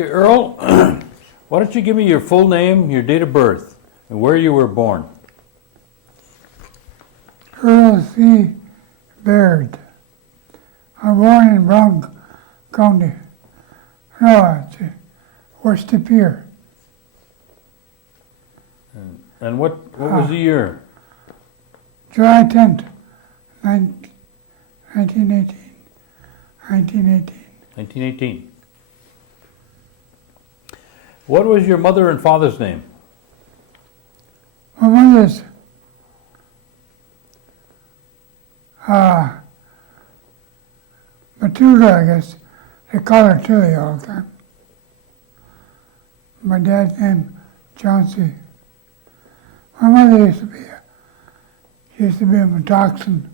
Okay, Earl, why don't you give me your full name, your date of birth, and where you were born? Earl C Baird. I'm born in Brown County. No, it's Worcester Pier. And what was the year? July 10th, 1918. 1918. 1918. What was your mother and father's name? My mother's Matilda, I guess. They call her Tilly all the time. My dad's name, John C. My mother used to be a Metoxen,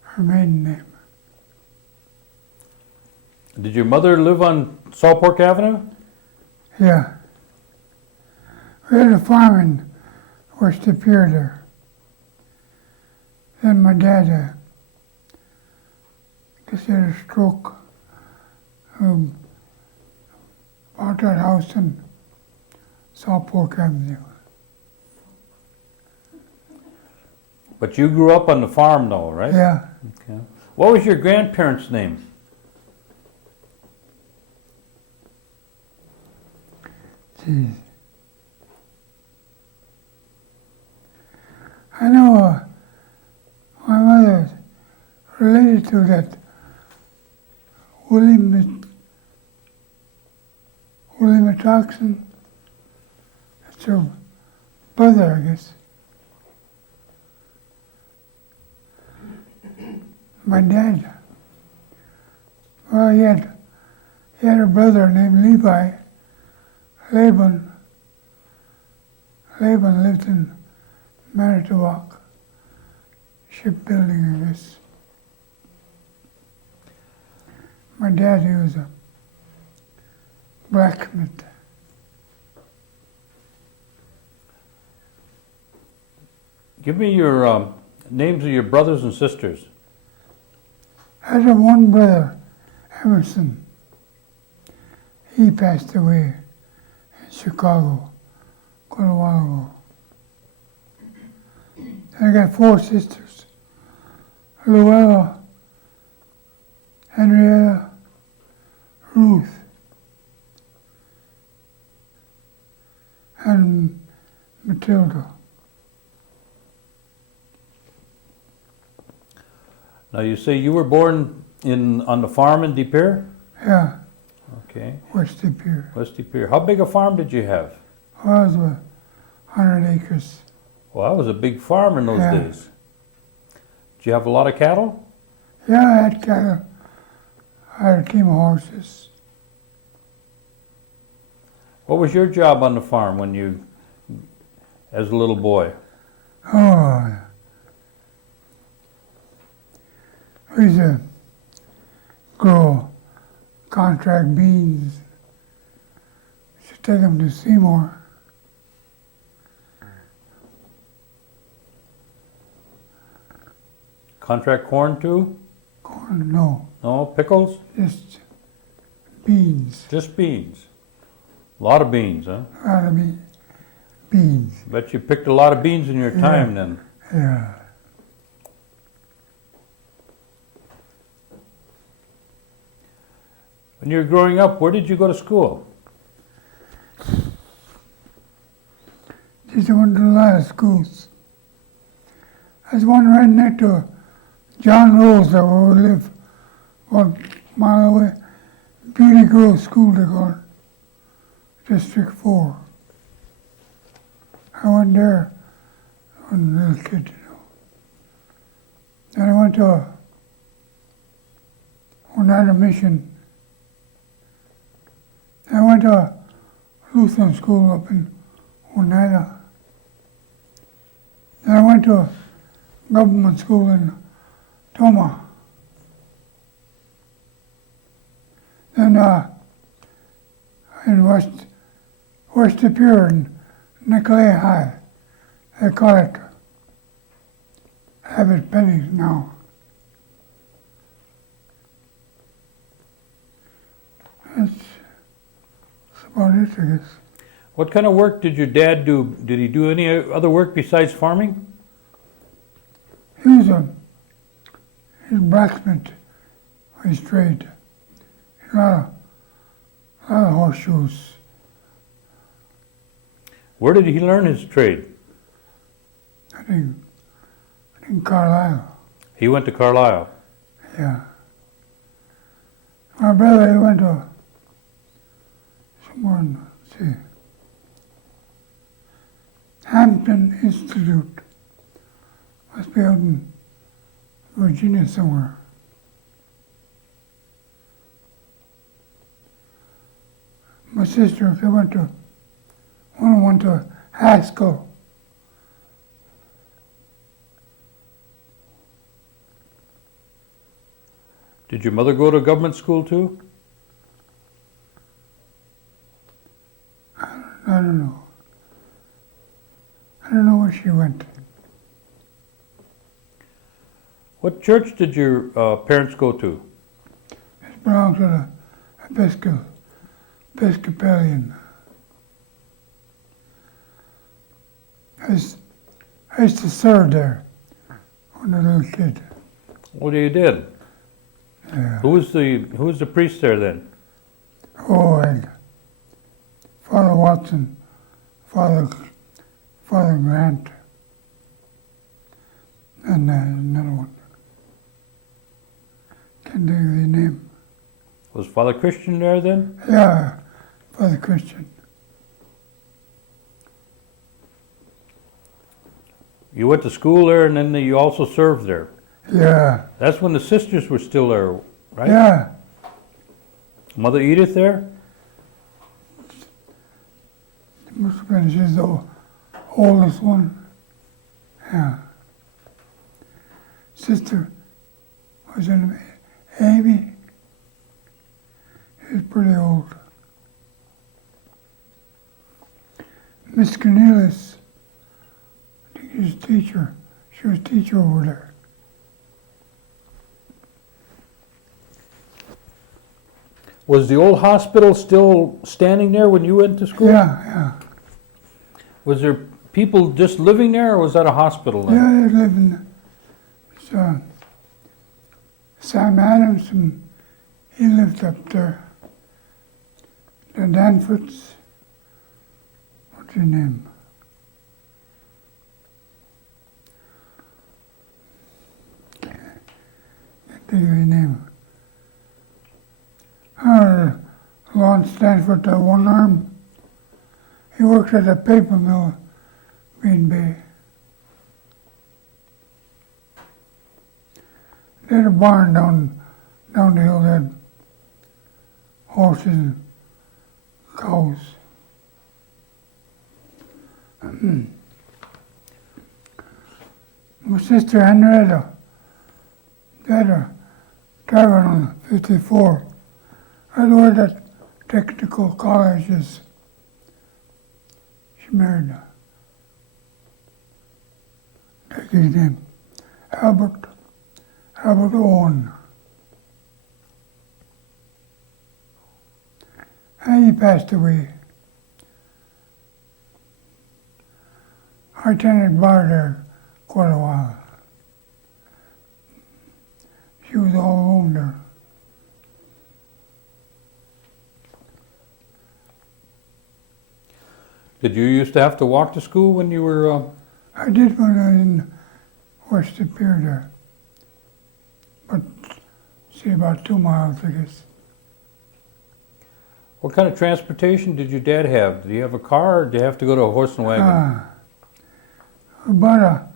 her maiden name. Did your mother live on Saltpork Avenue? Yeah. We had a farm in Worcester Pier there. Then my dad just had a stroke. Bought that house in Saltpork Avenue. But you grew up on the farm though, right? Yeah. Okay. What was your grandparents' name? Jeez. I know my mother related to that William Metoxen. That's her brother, I guess. My dad, well, he had a brother named Levi. Laban lived in Manitowoc, shipbuilding, I guess. My dad, he was a blacksmith. Give me your names of your brothers and sisters. I had one brother, Emerson. He passed away in Chicago quite a while ago. I got 4 sisters: Luella, Henrietta, Ruth, and Matilda. Now you say you were born on the farm in De Pere? Yeah, Okay. Worcester Pier. West De Pere. How big a farm did you have? Well, it was 100 acres. Well, that was a big farm in those Yeah. days. Did you have a lot of cattle? Yeah, I had cattle. I had a team of horses. What was your job on the farm as a little boy? Oh, we used to grow contract beans. Used to take them to Seymour. Contract corn too? Corn, no, No, pickles? just beans. Just beans. A lot of beans, huh? A lot of beans. Bet you picked a lot of beans in your time then. Yeah. When you were growing up, where did you go to school? Just went to a lot of schools. There's one right next to John Rose, where we live, 1 mile away. Beauty Grove School, they call it. District 4. I went there when I was a little kid, Then I went to Oneida Mission. I went to a Lutheran school up in Oneida. Then I went to a government school in Toma. Then in Worcester Pier and Nicolay High, they call it Abbott Pennies now. It's it, I guess. What kind of work did your dad do? Did he do any other work besides farming? He was he's a blacksmith, his trade. A lot of horseshoes. Where did he learn his trade? I think Carlisle, He went to Carlisle. yeah. My brother, he went to somewhere in, let's see, Hampton Institute. Must be out in Virginia somewhere. My sister, she went to Haskell. Did your mother go to government school too? I don't know. I don't know where she went. What church did your parents go to? It belonged to the Episcopalian. I used to serve there when I was a little kid. What you did? Yeah. Who was the priest there then? OHE. Father Watson, Father Grant, and another one. Can't think of the name. Was Father Christian there then? Yeah, Father Christian. You went to school there and then you also served there. Yeah, That's when the sisters were still there, right? yeah. Mother Edith there? Must have been, she's the oldest one. Yeah. Sister, was her name Amy? She's pretty old. Miss Cornelis, I think she's a teacher. She was a teacher over there. Was the old hospital still standing there when you went to school? Yeah. Was there people just living there or was that a hospital then? Yeah, they live in so Sam Adams, and he lived up there. The Danfords, what's his name? Can't think of his name. Lon Stanford, the one arm. He worked at a paper mill, Green Bay. They had a barn down the hill. They had horses and cows. My sister Henrietta, they had a tavern on 54. I'd worked at technical colleges. She married take his name, Albert Owen. And he passed away. I attended bar there quite a while. She was all alone there. Did you used to have to walk to school when you were... I did when I was in West Superior there. But, see, about 2 miles, I guess. What kind of transportation did your dad have? Did he have a car or did he have to go to a horse and wagon? About a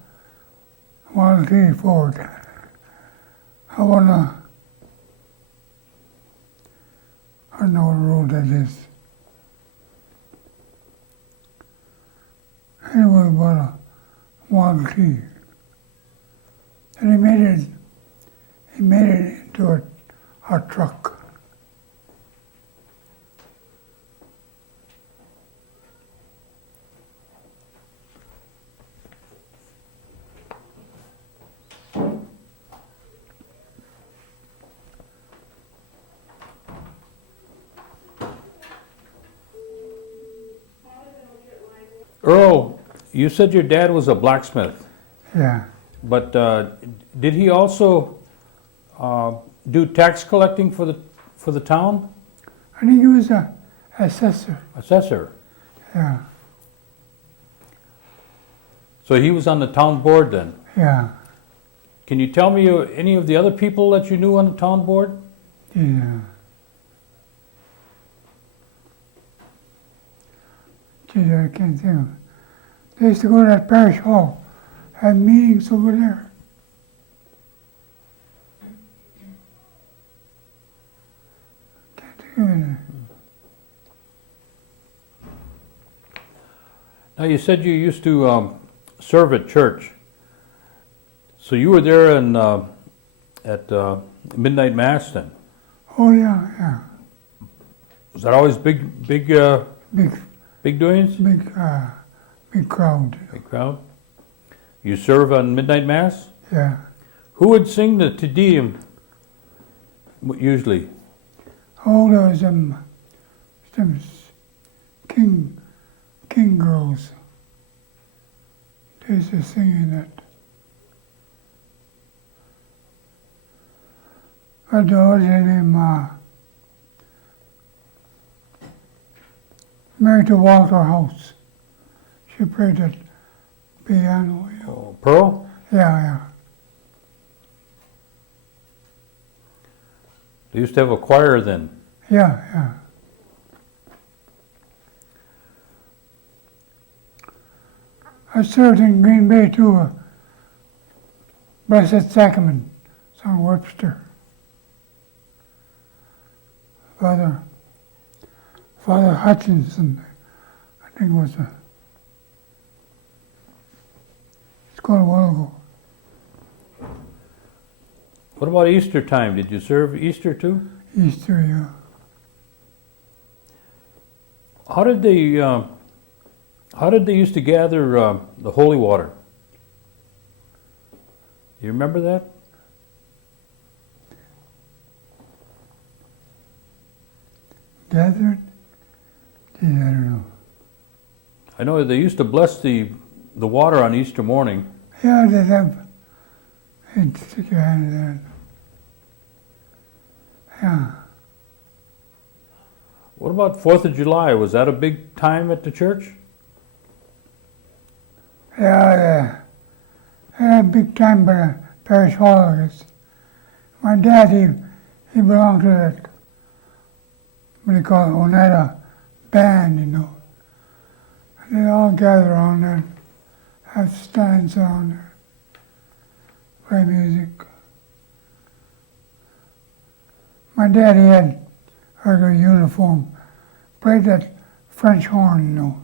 Model T Ford. I don't know what road that is. Anyway, about a Model T. And he made it into a truck. Earl, you said your dad was a blacksmith, Yeah. but did he also do tax collecting for the town? I think he was a assessor. Assessor. Yeah. So he was on the town board then. Yeah. Can you tell me any of the other people that you knew on the town board? Yeah. Geez, I can't think of it. They used to go to that parish hall, have meetings over there. Can't think of it. Now you said you used to serve at church. So you were there at midnight mass then. Oh yeah, yeah. Was that always big Big, doings? big crowd. Big crowd. You serve on midnight mass. Yeah. Who would sing the Te Deum usually? Oh, there was them king girls. They used to sing it. What was her name? Married to Walter House. She played the piano. Oh, Pearl? Yeah. They used to have a choir then. Yeah. I served in Green Bay too. Blessed Sacrament, St. Webster. Father Hutchinson, I think was it's quite a while ago. What about Easter time? Did you serve Easter too? Easter, yeah. How did they used to gather the holy water? You remember that? Gathered? Gee, I don't know. I know they used to bless the water on Easter morning. Yeah, they'd have, they'd stick your hand in. Yeah. What about 4th of July? Was that a big time at the church? Yeah. They had a big time by the parish hall, I guess. My dad, he belonged to that, what do you call it, Oneida band, you know. And they all gather around there, have stands around there, play music. My dad, he had a uniform, played that French horn, you know.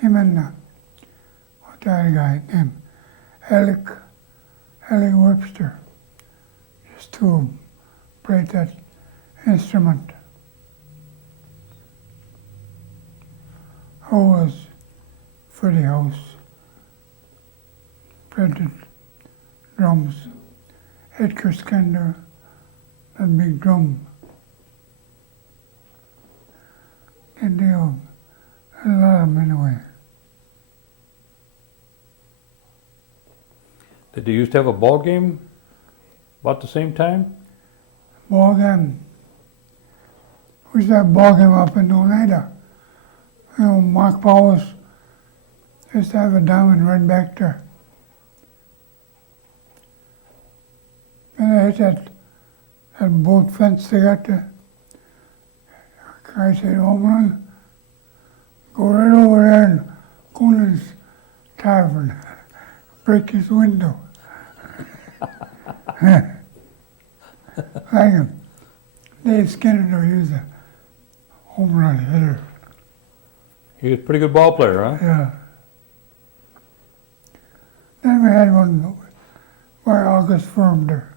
Him and what's that guy named Alec Webster. Just two of them played that instrument. Who was Freddie House, played the drums. Edgar Skender, that big drum. And they all, a lot of them anyway. Did they used to have a ball game about the same time? Ball game. We used to have ball game up in Oneida. You know, Mark Powers used to have a diamond right back there. And I hit that boat fence they got there. I said, home run, go right over there and Coonan's Tavern, break his window. Like him. Dave Skinner, he was a home run hitter. He was a pretty good ball player, huh? Yeah. Then we had one by August Firm there.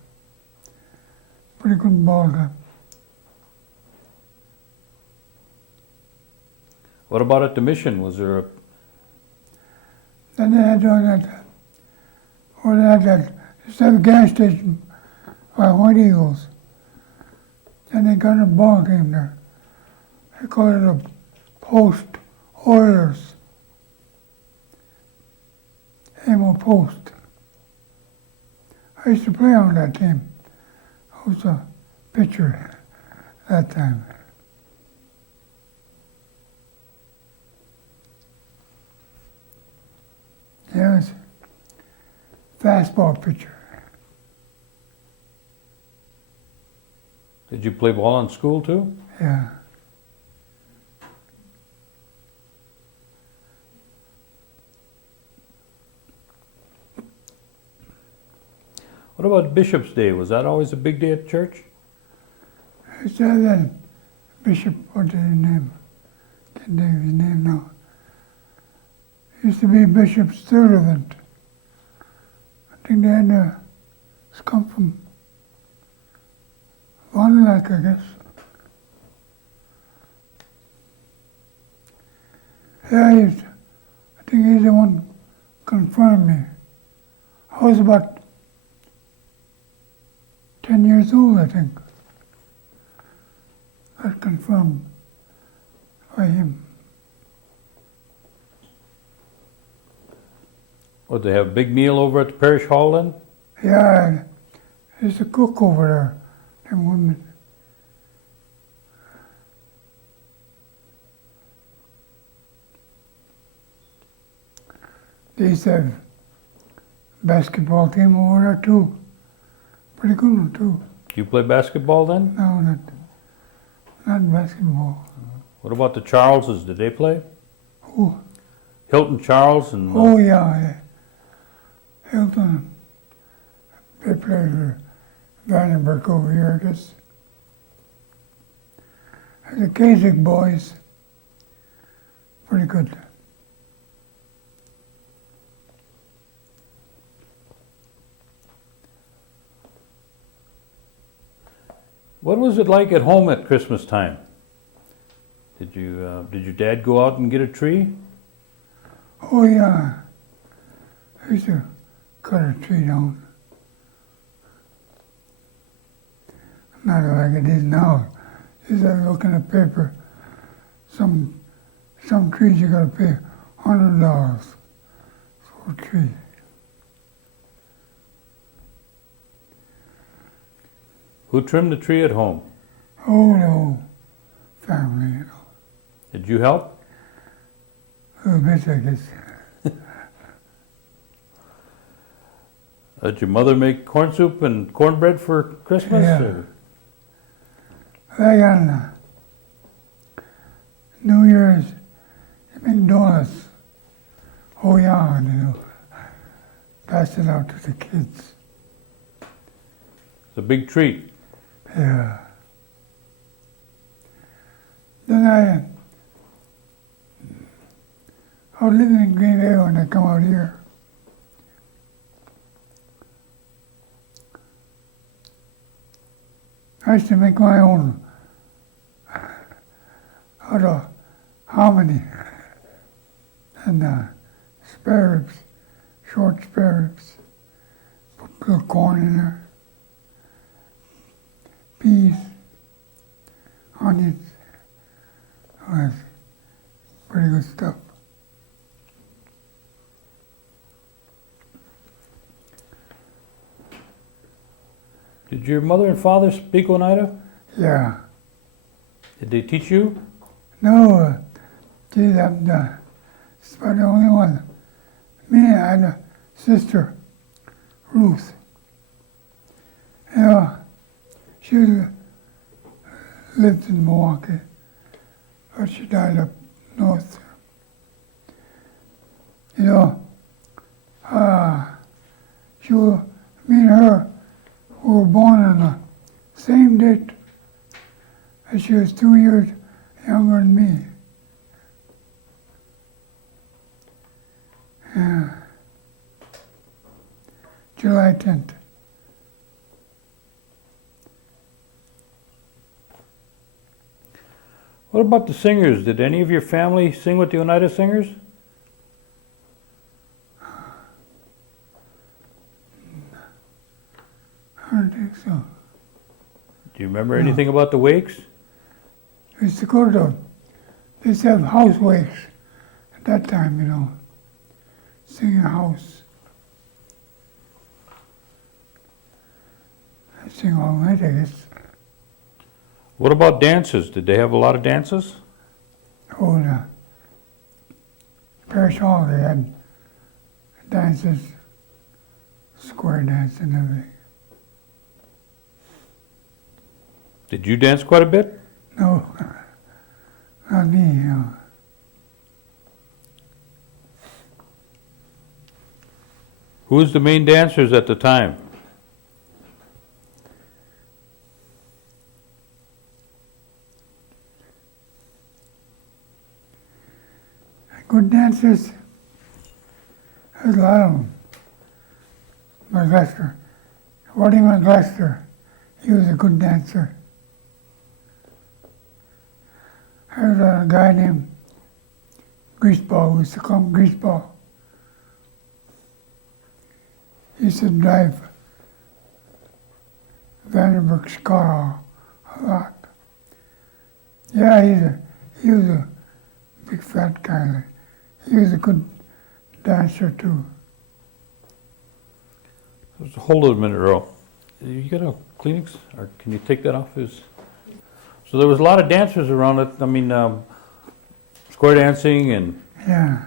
Pretty good ball game. What about at the mission? Was there a... Then they had on that, or they had that, used to have a gas station by White Eagles. Then they got a ball game there. They called it a Post Oilers Amo Post. I used to play on that team. I was a pitcher that time. Yeah, I was a fastball pitcher. Did you play ball in school too? Yeah. What about Bishop's Day? Was that always a big day at church? I used to have that Bishop, what did his name? Can't think of his name now. Used to be Bishop's third event. I think they had to come from Fond du Lac, I guess. Yeah, I think he's the one confirmed me. I was about 10 years old, I think. Got confirmed by him. Would they have a big meal over at the parish hall then? Yeah, there's a cook over there, them women. They used to have basketball team over there too. Pretty good one too. Do you play basketball then? No, not basketball. What about the Charleses? Did they play? Who? Hilton Charles and Oh yeah. Hilton. They played for Vandenberg over here, I guess. The Kasich boys. Pretty good. What was it like at home at Christmas time? Did your dad go out and get a tree? Oh yeah. I used to cut a tree down. Not like it is now. Just like looking at paper. Some trees you gotta pay $100 for a tree. Who trimmed the tree at home? Oh, the whole family, you know. Did you help? A little bit, I guess. Did your mother make corn soup and cornbread for Christmas? Yeah. Or? Like on New Year's, you make donuts. Oh yeah, you know. Pass it out to the kids. It's a big treat. Yeah. Then I was living in Green Bay when I come out here. I used to make my own out of hominy and spare ribs, short spare ribs. Put a little corn in there, peas, onions. Oh, that's pretty good stuff. Did your mother and father speak Oneida? Yeah. Did they teach you? No, geez, it's about the only one. Me, I had a sister, Ruth. You know, she lived in Milwaukee, but she died up north. You know, me and her were born on the same date, and she was 2 years younger than me. Yeah. July 10th. What about the singers? Did any of your family sing with the Oneida Singers? I don't think so. Do you remember anything about the wakes? We used to go to they used to have house wakes at that time, you know, sing in a house. sing all night, I guess. What about dances? Did they have a lot of dances? Oh, the parish hall, they had dances, square dance and everything. Did you dance quite a bit? No, not me, you know. Who was the main dancers at the time? Good dancers, there's a lot of them. McLester, McLester, he was a good dancer. There's a guy named Greaseball, we used to call him Greaseball. He used to drive Vandenberg's car a lot. Yeah, he was a big fat guy. He was a good dancer too. Just hold it a minute, Earl. You got a Kleenex, or can you take that off his? So there was a lot of dancers around it. I mean, square dancing and Yeah,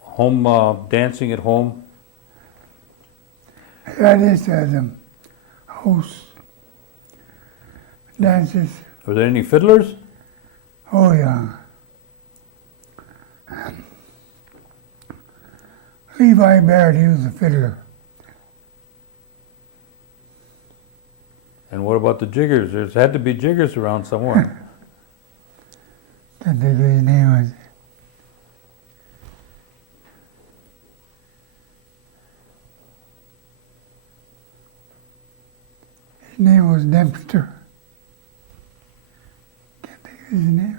home dancing at home. that is them house dances. Were there any fiddlers? Oh yeah. Levi Baird, he was a fiddler. And what about the jiggers? There's had to be jiggers around somewhere. Can't think of his name. His name was Dempster. Can't think of his name.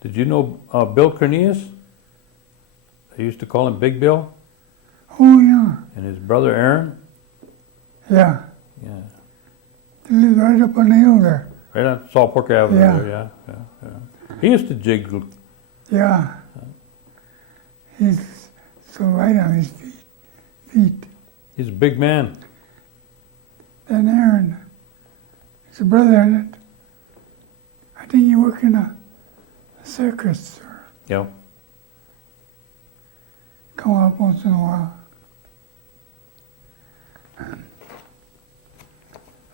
Did you know Bill Cornelius? They used to call him Big Bill. Oh yeah, And his brother Aaron. yeah. Yeah. They lived right up on the hill there. Right on Saltpork Avenue Yeah. there, yeah. He used to jig. Yeah. He's so light on his feet. He's a big man. Then Aaron, his brother in it. I think he worked in a circus or Yeah. come out once in a while.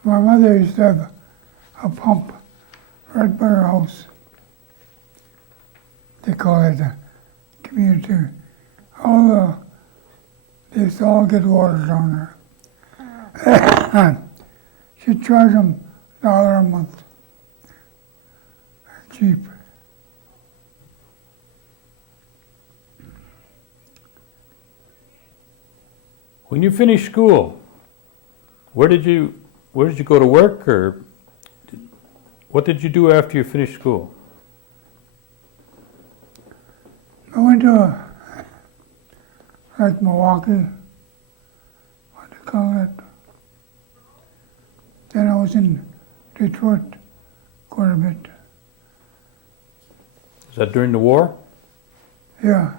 My mother used to have a pump right by her house. They call it a community. They used to all get water down there. She'd charge them $1 a month. Cheap. When you finished school, where did you go to work, or what did you do after you finished school? I went to like Milwaukee, what do you call it? Then I was in Detroit quite a bit. Is that during the war? Yeah.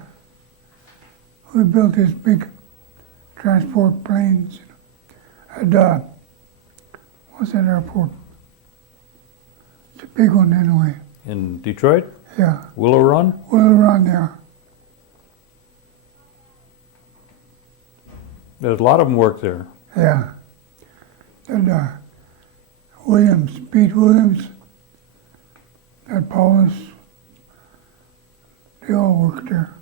We built these big transport planes at, what's that airport? It's a big one anyway. In Detroit? Yeah. Willow Run? Well around there. There's a lot of them work there. Yeah. And Pete Williams, that Paulus, they all worked there.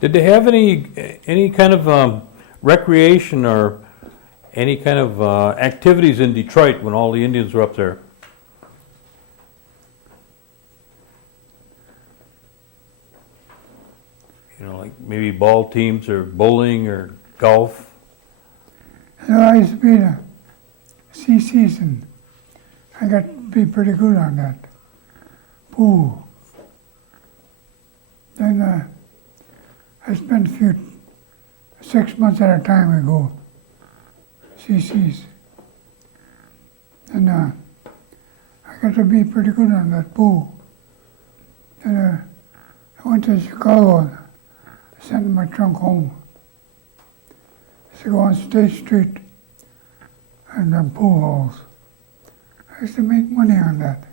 Did they have any kind of recreation or any kind of activities in Detroit when all the Indians were up there? You know, like maybe ball teams or bowling or golf? You know, I used to be in a CC's and I got to be pretty good on that. Pool. Then I spent 6 months at a time ago, CC's. And I got to be pretty good on that pool. And I went to Chicago. sent my trunk home. I go on State Street and then pool halls. I used to make money on that.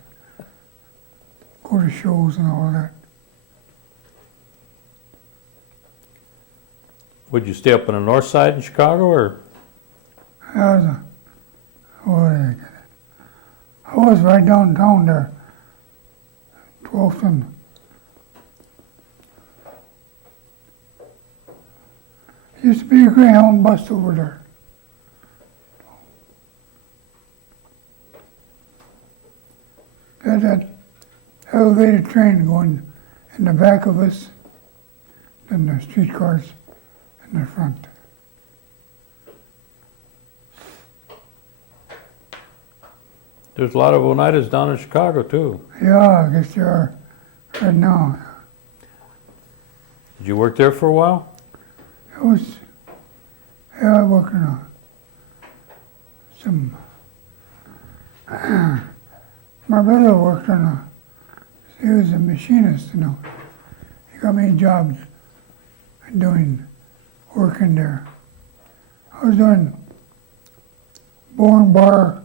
Go to shows and all that. Would you stay up on the north side in Chicago, or? I was right downtown there, 12th and used to be a Greyhound bus over there. Had that elevated train going in the back of us, then the streetcars in the front. There's a lot of Oneidas down in Chicago too. Yeah, I guess there are right now. Did you work there for a while? I worked on some, my brother worked on he was a machinist, you know. He got me jobs working there. I was doing born bar,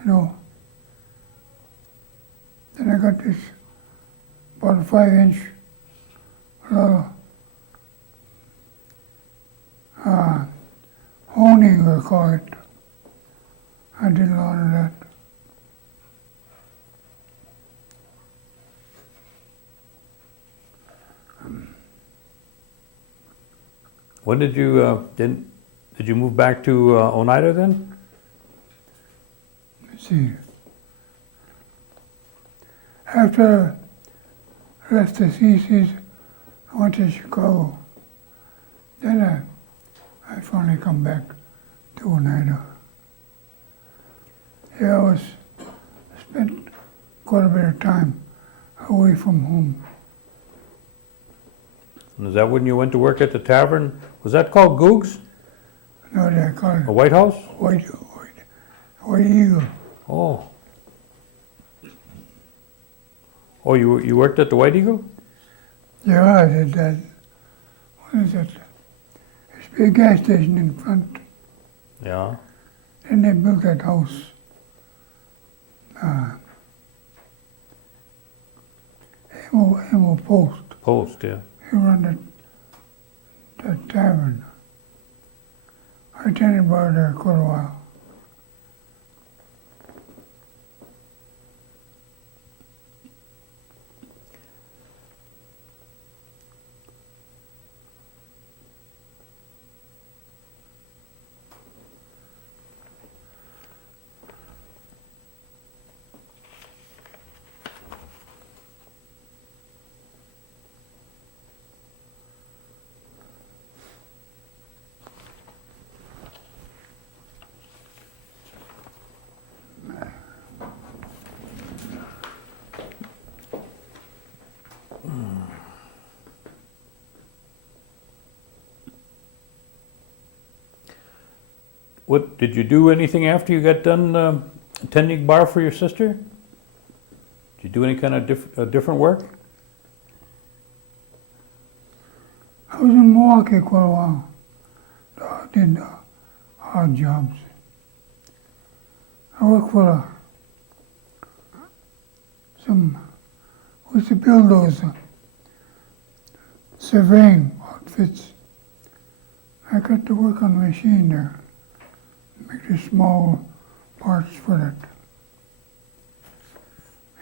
you know. Then I got this about a 5-inch honing, we call it. I did a lot of that. When did you did you move back to Oneida then? Let's see. After I left the CCs, I went to Chicago. Then I finally come back to Oneida. Yeah, I spent quite a bit of time away from home. And is that when you went to work at the tavern? Was that called Goog's? No, they call A it White House? White Eagle. Oh. Oh, you worked at the White Eagle? Yeah, I did that. What is it? There used to be a gas station in front. Yeah. Then they built that house. Emo Post. Post, yeah. He run the tavern. I attended bar there quite a while. What did you do anything after you got done attending bar for your sister? Did you do any kind of different work? I was in Milwaukee quite a while. I did odd jobs. I worked for we used to build those surveying outfits. I got to work on the machine there, make the small parts for that.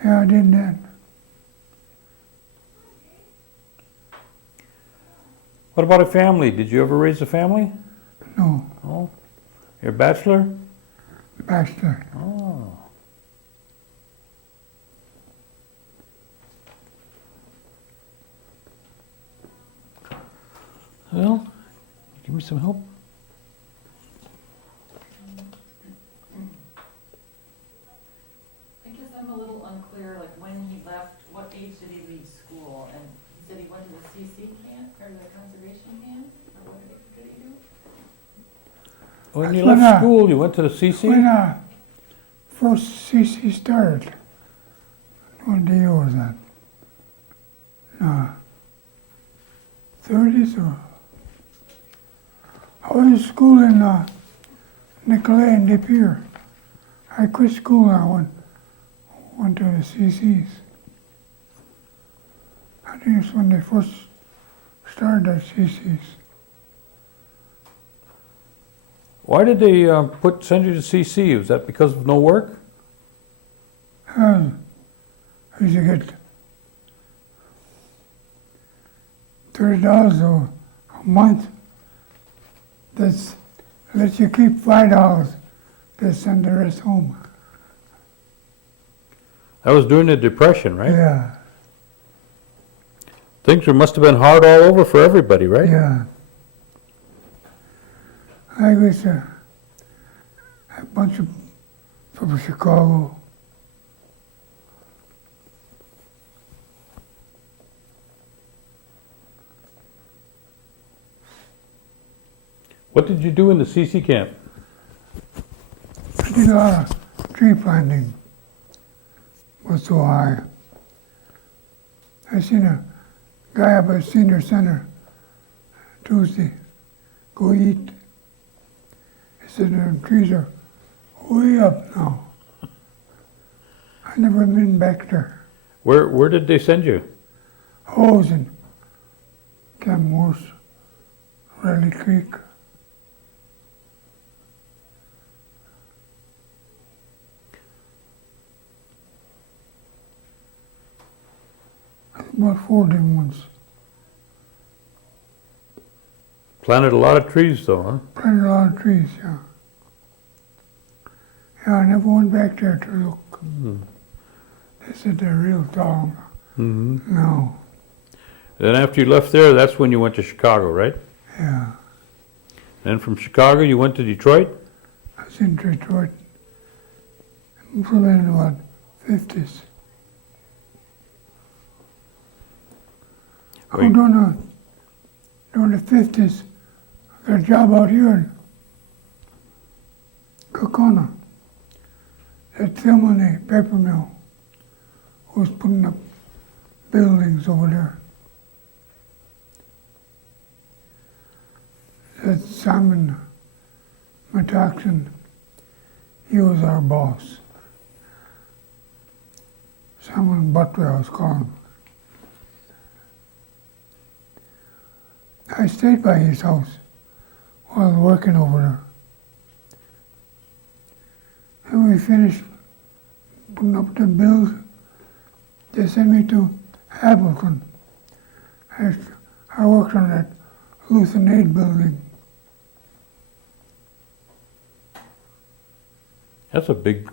Yeah, I did that. What about a family? Did you ever raise a family? No, Oh. You're a bachelor? bachelor. Oh. Well, give me some help. I guess I'm a little unclear, like when he left, what age did he leave school? And he said he went to the CC camp, or the conservation camp, or what did he do? When you That's when, left school, you went to the CC? When first CC started, what year was that? 30s or... I was in school in Nicolay and De Pere. I quit school and I went to the CCs. I think it's when they first started at CCs. Why did they send you to CC? Was that because of no work? I used to get $30 a month. That's let you keep $5. They send the rest home. That was during the Depression, right? Yeah, Things must have been hard all over for everybody, right? yeah. I was a bunch of from Chicago. What did you do in the CC camp? I did a lot of tree planting. Was so high. I seen a guy up at Senior Center Tuesday go eat. He said the trees are way up now. I never been back there. Where did they send you? I was in Camp Morse, Riley Creek. About 4 different ones. Planted a lot of trees though, huh? Planted a lot of trees, yeah. Yeah, I never went back there to look. They said they're real tall. Mm-hmm. No, Then after you left there, that's when you went to Chicago, right? yeah. Then from Chicago you went to Detroit? I was in Detroit. Probably in about 50s. Oh, Wait. during the 50s, I got a job out here in Kokona. That Thilmany paper mill was putting up buildings over there. That Simon Metaxen, he was our boss. Simon Butler, I was calling him. I stayed by his house while I was working over there. And we finished putting up the bills. They sent me to Appleton. I worked on that Lutheran Aid building. That's a big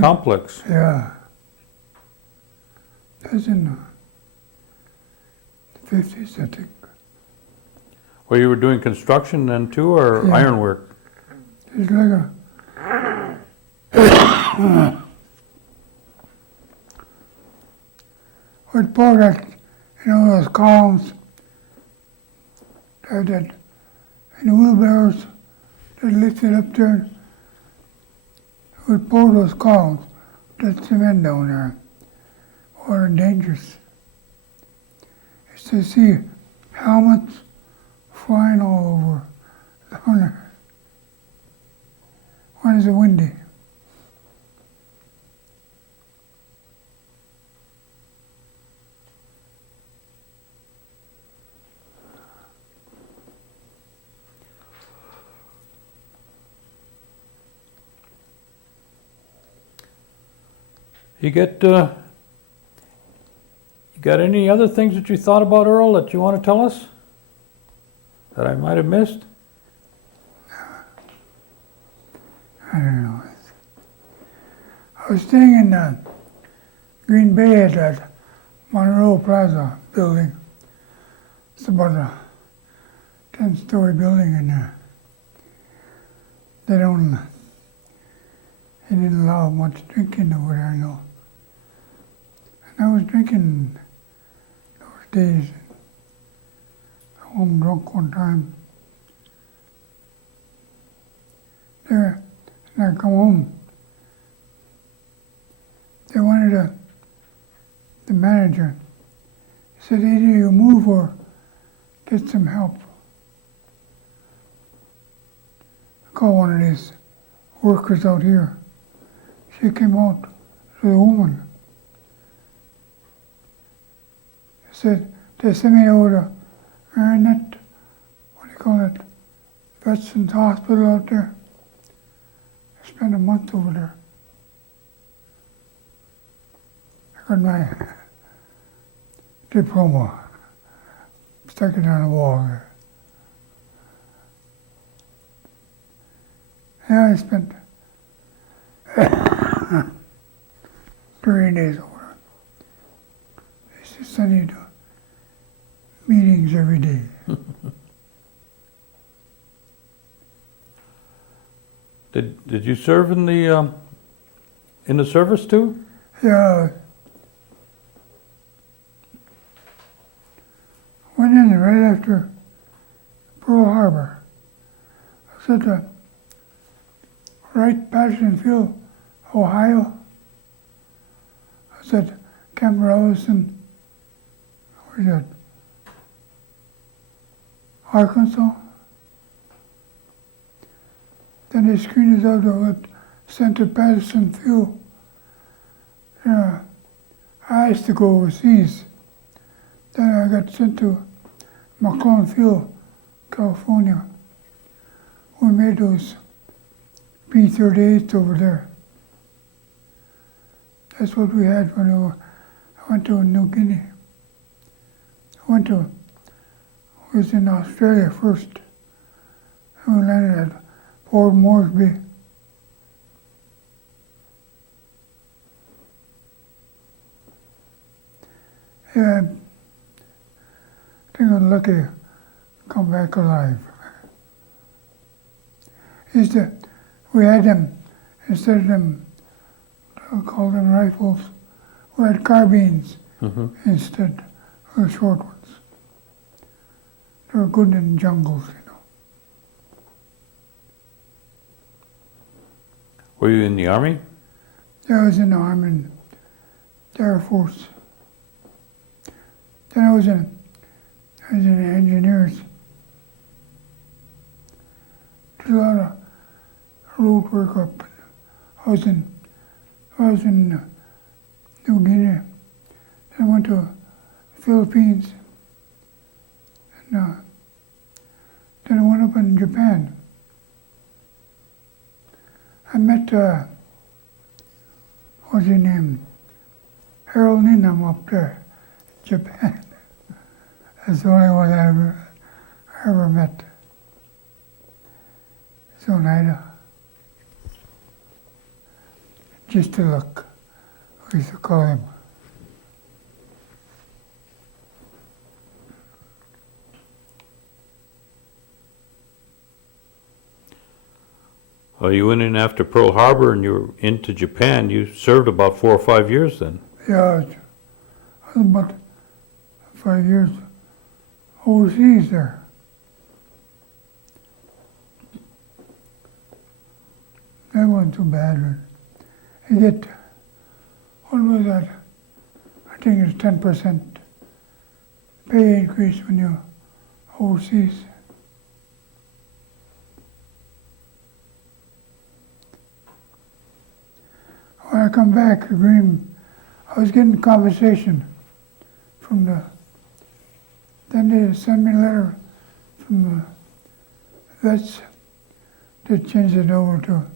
complex. Yeah. That's in the 50s, I think. Where you were doing construction then too, or Yeah. ironwork? It's like a we'd pour that, those columns that in the wheelbarrows that lifted up there. We'd pour those columns, that cement down there. Or dangerous. It's to see helmets flying all over down there. When is it windy? You got any other things that you thought about, Earl, that you want to tell us? That I might have missed? I don't know. I was staying in Green Bay at that Monroe Plaza building. It's about a 10-story building in there. They didn't allow much drinking over there, no. And I was drinking those days. Home drunk one time. There, and I come home. They wanted the manager. He said, either you move or get some help. Call one of these workers out here. She came out, she was a woman. She said, they sent me over to Marinette, what do you call it, Veterans Hospital out there. I spent a month over there. I got my diploma, stuck it on the wall there. Yeah, I spent 3 days over there. They used to send you to meetings every day. Did you serve in the service too? Yeah. Went in right after Pearl Harbor. I was at the Wright Patterson Field, Ohio. I was at Camp Robinson, where's that? Arkansas. Then they screened us out of it, sent to Patterson Field. I asked to go overseas. Then I got sent to McLester Field, California. We made those B-38s over there. That's what we had when I went to New Guinea. I was in Australia first. And we landed at Port Moresby. Yeah, I think I'm lucky to come back alive. We had them, instead of them, I'll call them rifles, we had carbines instead of the short ones. They were good in jungles, you know. Were you in the Army? Yeah, I was in the Army and the Air Force. Then I was in the engineers. Did a lot of road work up. I was in New Guinea. Then I went to the Philippines. And then I went up in Japan. I met, what's his name? Harold Ninham up there, Japan. That's the only one I ever met. So Oneida. Just a look, we used to call him. Well, you went in after Pearl Harbor and you were into Japan. You served about 4 or 5 years then. Yeah, I was about 5 years overseas there. That wasn't too bad. You get, what was that? I think it's 10% pay increase when you're overseas. When I come back, I was getting compensation from then they sent me a letter from the vets to change it over to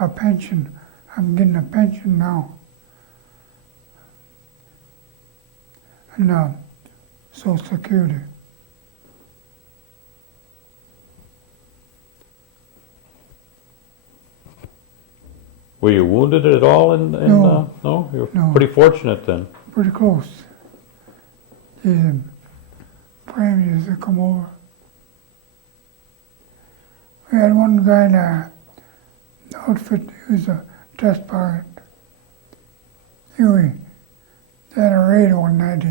a pension. I'm getting a pension now. And Social Security. Were you wounded at all No. No? You're No. pretty fortunate then. Pretty close. These premiers that come over. We had one guy in the outfit, he was a test pilot. Anyway, they had a raid one night.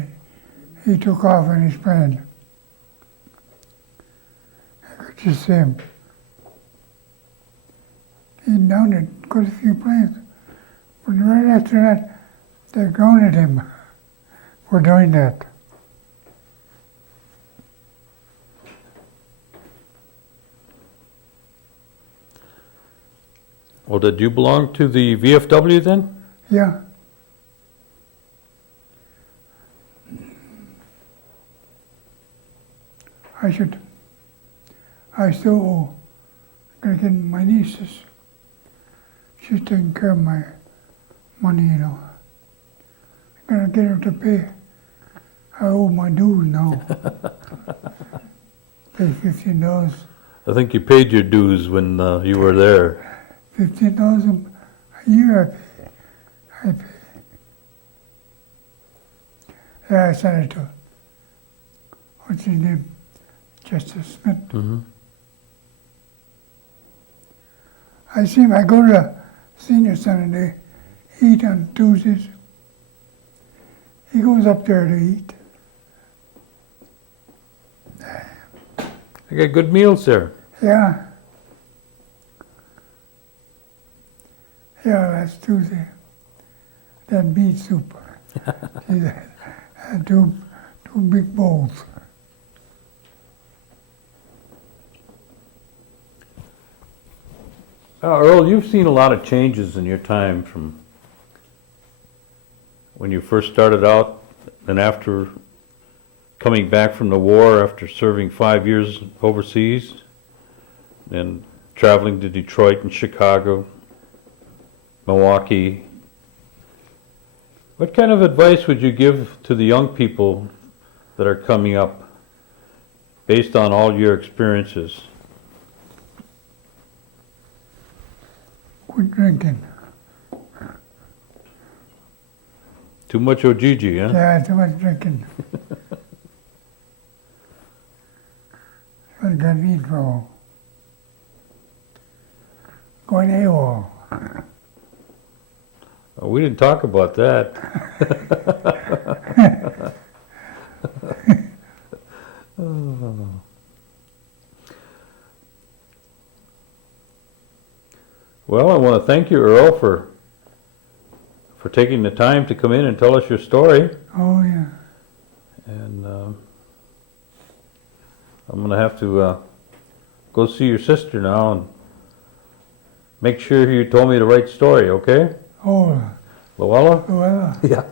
He took off in his plane. I could just see him. He downed quite a few planes. But right after that, they grounded him for doing that. Well, did you belong to the VFW then? Yeah. I still owe. Gotta get my nieces. She's taking care of my money, you know. Gotta get her to pay. I owe my dues now. Pay $15. I think you paid your dues when you were there. $15 a year I pay. Yeah, I sent it to, what's his name? Justice Smith. Mm-hmm. I go to the senior center, they eat on Tuesdays. He goes up there to eat. I got good meals there. Yeah. Yeah, that's Tuesday. That beet soup. See that? And two big bowls. Earl, you've seen a lot of changes in your time from when you first started out and after coming back from the war after serving 5 years overseas and traveling to Detroit and Chicago, Milwaukee. What kind of advice would you give to the young people that are coming up based on all your experiences? Quit drinking. Too much OGG, huh? Yeah, too much drinking. What got me in trouble. Going AWOL. Oh, we didn't talk about that. Oh. Well, I want to thank you, Earl, for taking the time to come in and tell us your story. Oh, yeah. And I'm going to have to go see your sister now and make sure you told me the right story, okay? Oh, Luella? well. Yeah.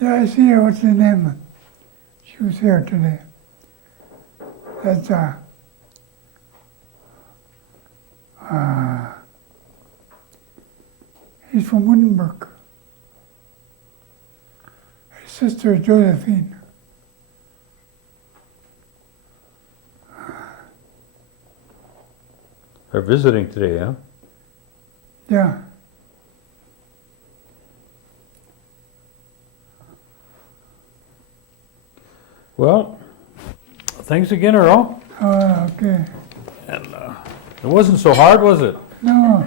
Yeah, I see her. What's her name? She was here today. That's, he's from Wittenberg. His sister is Josephine. They're visiting today, huh? Yeah. Well, thanks again, Earl. Oh, okay. And it wasn't so hard, was it? No,